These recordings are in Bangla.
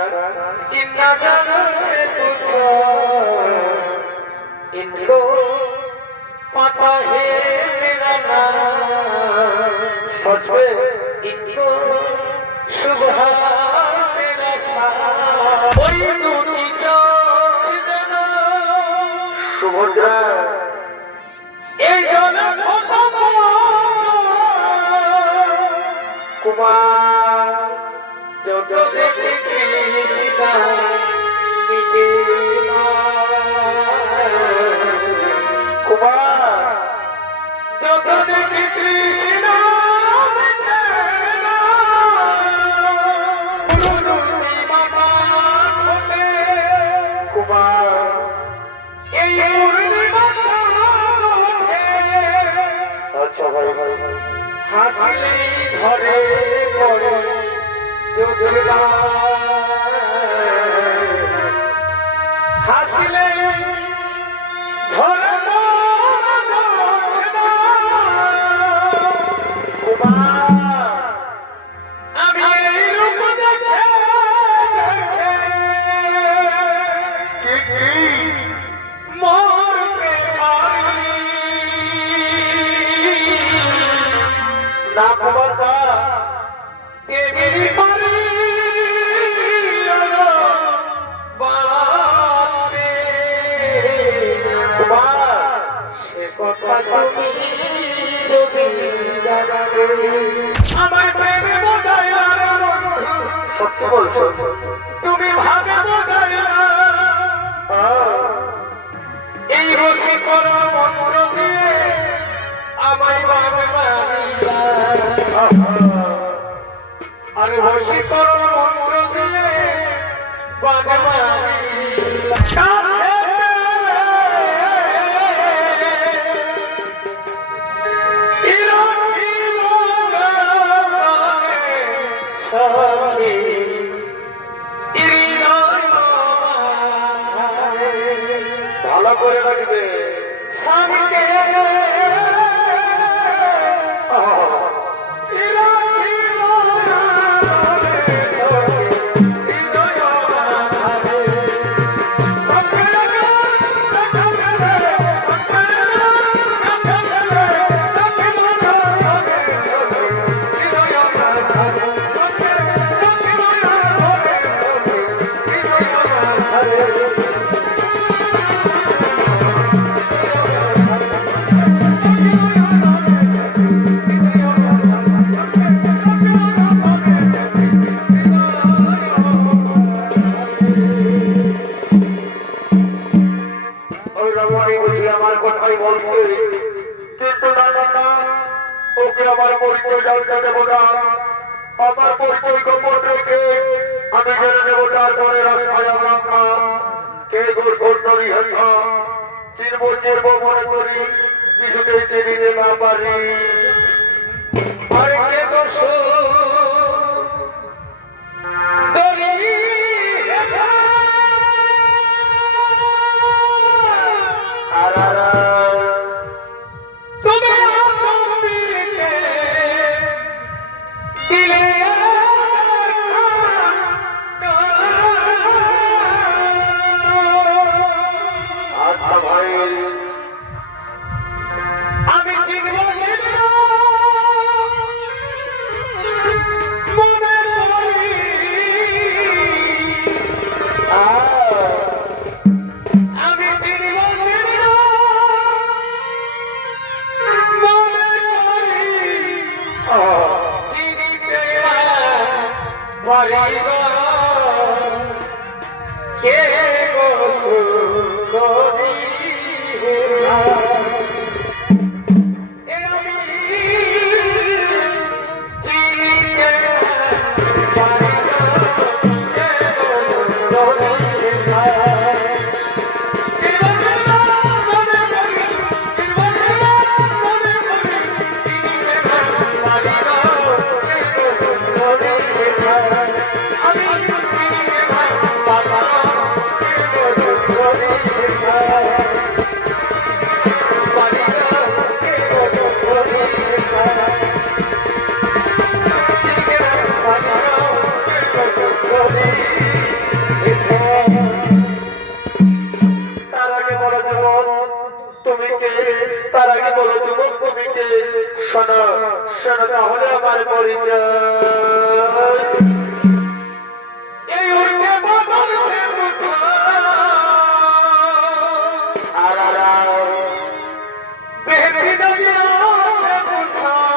इतना जानते तुझको इनको पता है मेरा नाम सच में इनको सुबह मेरा शाम कोई दूती जो देना सुभद्रा ये जाना कुमार जो जो देखी कृष्णा कुमार जो जो देखी कृष्णा कुमार अच्छा भाई भाई হাসিলে ঘরে ঘরে যোগদা হাসিলে ঘরে আমি এই রূপ দেখে কি মরতে পারি না বাবা কে গিরি পারি বাপে বাবা সে কথা তুমি জানাবে আমায় প্রেমে বোঝায়া সত্য বলছো তুমি ভাবে বোঝায়া এই রসি করো মন্ত্র দিয়ে আমায় ভাবে মারিয়া আর রসি করো মন্ত্র দিয়ে ভাবে মারিয়া ভালো করে রাখবে স্বামীকে আমার কথাই বলছে কিন্তু না না না ওকে আমার পরিচয় জানতে দেবো না আমার পরিচয় গোপন রেখে আমি জেনে নেবো তার পরে রাস্তায় আমার কে গোল করি হেল্পা চিনবো চিনবো মনে করি কিছুতেই চিনিতে না পারি আর কে দোষ শোনো তাহলে আমার পরিচয়। এই উড়তে বাদল সে কোথায় আর বেহেরি নগিয়া সে কোথায়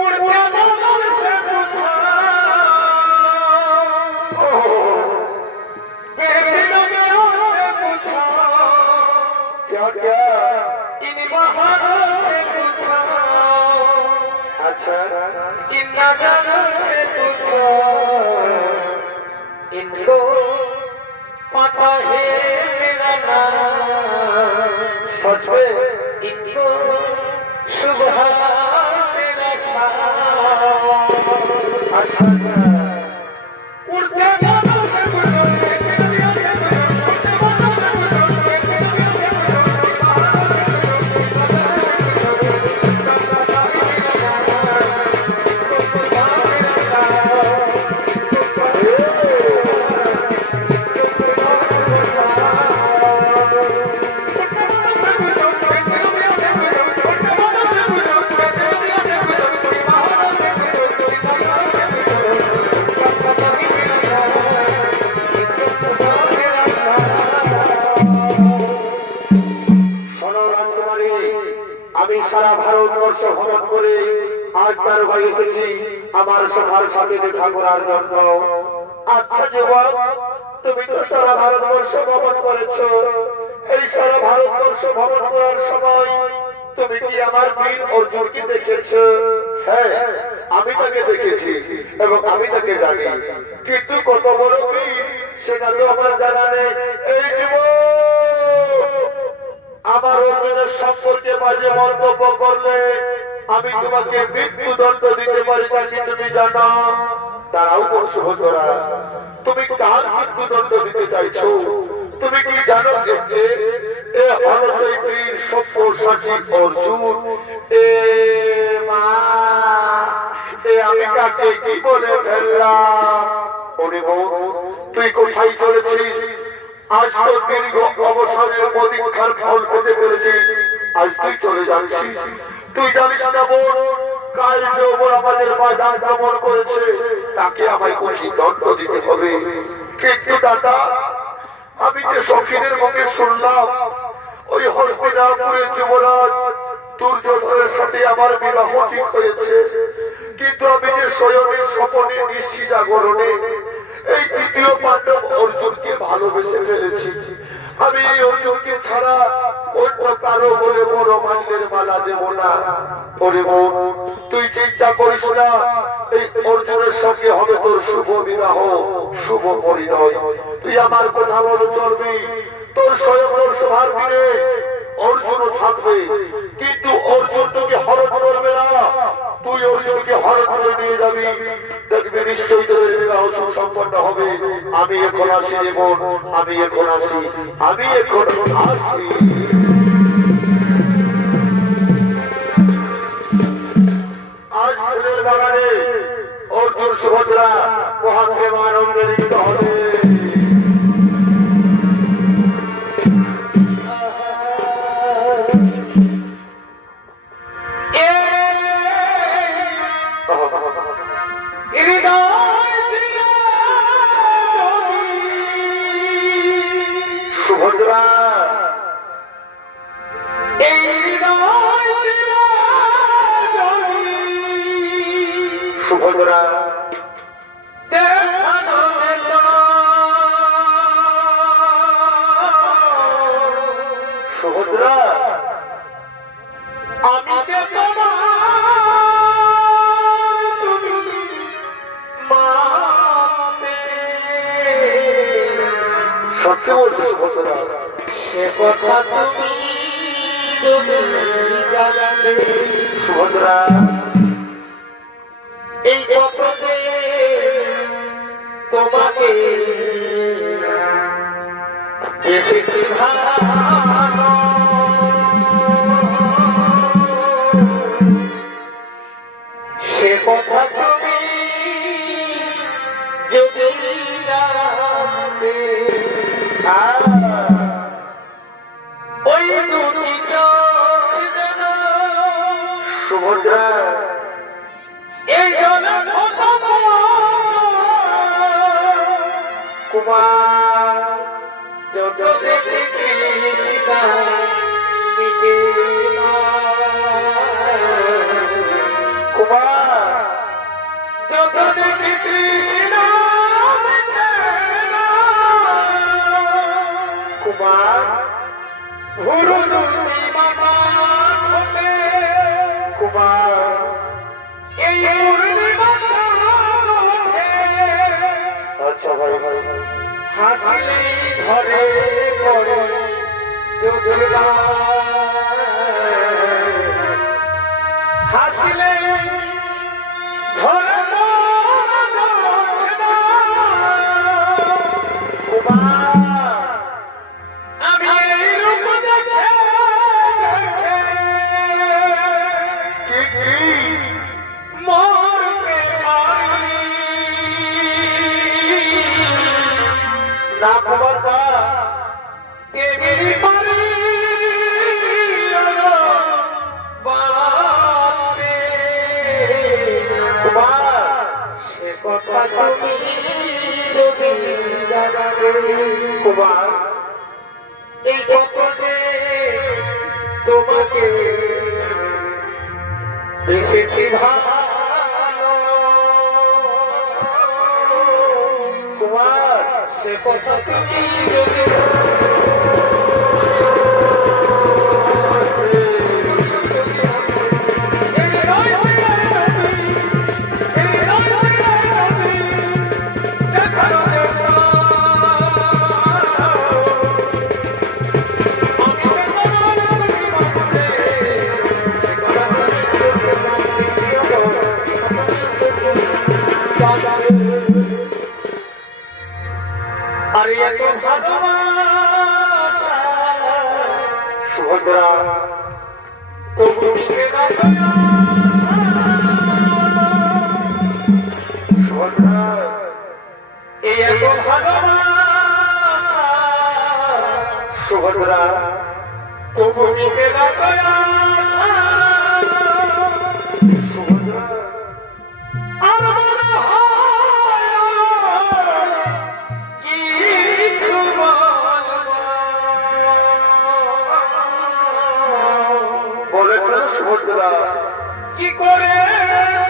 উড়তে বাদল সে क्या क्या इन बहारों से पूछो अच्छा इन नजारों से पूछो इनको पता है मेरा नाम सच में इनको सुबह मेरा शाम अच्छा अच्छा उड़ते बादल से पूछो আমি সারা ভারতবর্ষ ভ্রমণ করে আজ তার ঘরে এসেছি আমার সখার সাথে দেখা করার জন্য। আচ্ছা যুবক, তুমি তো সারা ভারতবর্ষ ভ্রমণ করেছো, এই সারা ভারতবর্ষ ভ্রমণ করার সময় তুমি কি আমার বীর অর্জুনকে দেখেছো? হ্যাঁ, আমি তাকে দেখেছি এবং আমি তাকে জানি, কিন্তু কত বড় বীর সেটা তো আমার জানা নেই। এই যুবক, আমার অর্জুনের সম্পর্কে বাজে মন্তব্য করলে আমি তোমাকে মৃত্যুদণ্ড দিতে পারি, নাকি তুমি জানো? তারাও সুভদ্রা, তুমি কার মৃত্যুদণ্ড দিতে চাইছো? তুমি কি জানো যে এ হলো সেই বীর সব্যসাচী অর্জুন? এ মা, এ আমি কাকে কি বলে ফেললাম? ওরে বোন, তুই কোথায় চলেছিস? আজ তো দীর্ঘ অবসরের পরীক্ষার ফল পেতে পেরেছিস, আজ তুই চলে যাচ্ছিস। তুই জানিস না বোন, কাল যে ওপর আমাদের বাজার আক্রমণ করেছে তাকে আমায় উচিত দণ্ড দিতে হবে। কিন্তু দাদা, আমি যে সখীদের মুখে শুনলাম ওই হস্তিনাপুরের যুবরাজ দুর্যোধনের সাথে আমার বিবাহ ঠিক হয়েছে, কিন্তু আমি যে স্বয়নের স্বপনে নিশি জাগরণে এই তৃতীয় পাণ্ডব অর্জুনকে ভালোবেসে ফেলেছি। আমি এই অর্জুনকে ছাড়া অন্য কারো বলে বড় মাল্যের মালা দেব না। ওরে বোন, তুই চিন্তা করিস না, এই অর্জুনের সঙ্গে হবে তোর শুভ বিবাহ, শুভ পরিণয়। তুই আমার কথা বলে চলবি, তোর স্বয়ং সভার দিনে অর্জুন থাকবে, কিন্তু অর্জুন তোকে হরণ করবে না। তুই অর্জুনকে হরণ করে নিয়ে যাবি, দেখবি নিশ্চয়ই তোদের বিবাহ সুসম্পন্ন হবে। আমি এখন আসি রে বোন, আমি এখন আসি, আমি এখন আসি। আজ ফুলের বাগানে অর্জুন সুভদ্রা মহাপ্রেম আনন্দে লিপ্ত হবে। সুভদ্রা, সুভদ্রা, সুভদ্রা, আমি যে সত্যি বলছো সুভদ্রা? সে কথা তুমি জানাবে সুভদ্রা, এই কথাতে তোমাকে এসেছি ভালো, সে কথা তুমি যদি জানতে, ওই দুটি সুভদ্রা এই জন্য কুমার যত দেখি কৃষ্ণা মিটে না। কুমার যত দেখি কৃষ্ণা মিটে না। কুমার ভুরু দুটি বাবা ঘটে। কুমার এই পূর্ণিমা ঘটে। আচ্ছা ভাই ভাই হাসিলে ঘরে পড়ে যোগদা। হাসিলে ঘরে পড়ে যোগদা। কুমার আমি এই রূপ দেখে দেখে মরতে পারি না। কুমারটা কেমনি পারি বাপরে। কুমার সে কথা তুমি যদি জানাবে। কুমার এই কত যে তোমাকে বেশি ভালো। কুমার সে কথা তুমি যদি আর এত ভালোবাসা সুভদ্রা তবু সুভদ্রা এই এত ভালোবাসা সুভদ্রা তবু নিতে সুভদ্রা আর মনে বলে বলে সুভদ্রা কি করে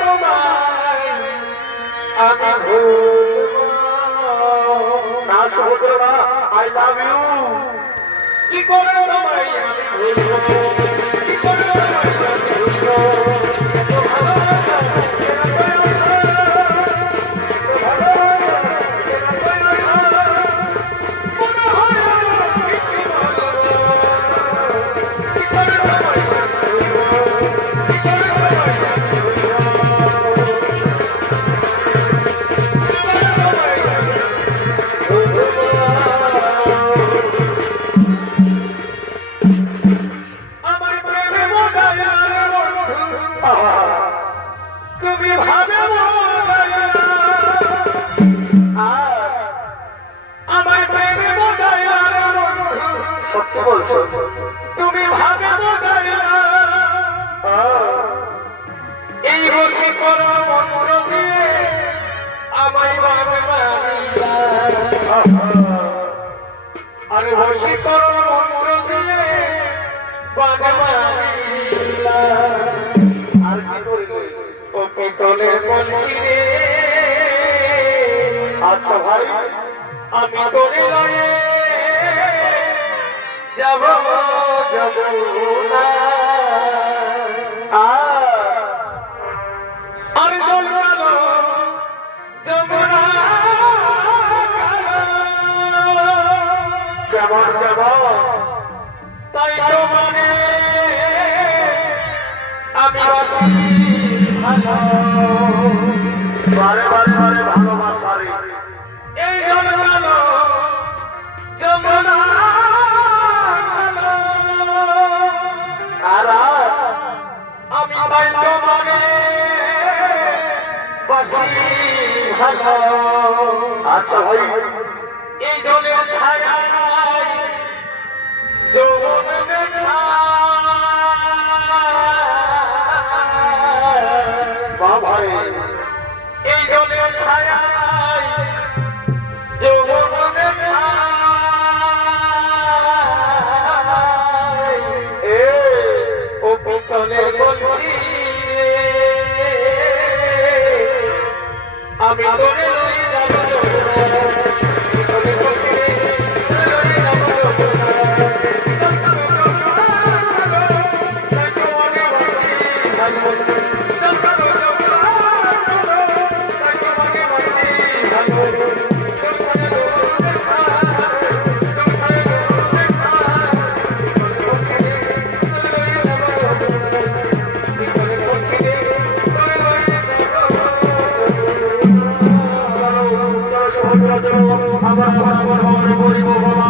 তোমায় আমি ভুলব না। সুভদ্রা না আই লাভ ইউ। কি করে তোমায় আমি ভুলব। কি করে তোমায় আমি ভুলব। তুমি ভাবে আমার প্রেমে সত্যি বলছো। তুমি ভাবে এই বসে করো মন্ত্র দিয়ে আমায় ভাবে আর বসে করো মন্ত্র দিয়ে বাবা মারিলা। আর কি করবে ও পিতলের কলসি রে। আচ্ছা ভাই আমি তোরে লয়ে যাব যাব না। আর জল কালো যমুনা কেমন কেমন তাই তো মানে আমি ভালো বারে বারে বারে ভালোবাসা রে এই জল কালো যমুনা আর আমি পাই তোমারে বাসি ভালো। আচ্ছা ভাই এই জলে ছায়ায় যৌবন দেখা আমি তোরে লই যাব আমার ভবনে পড়িব বাবা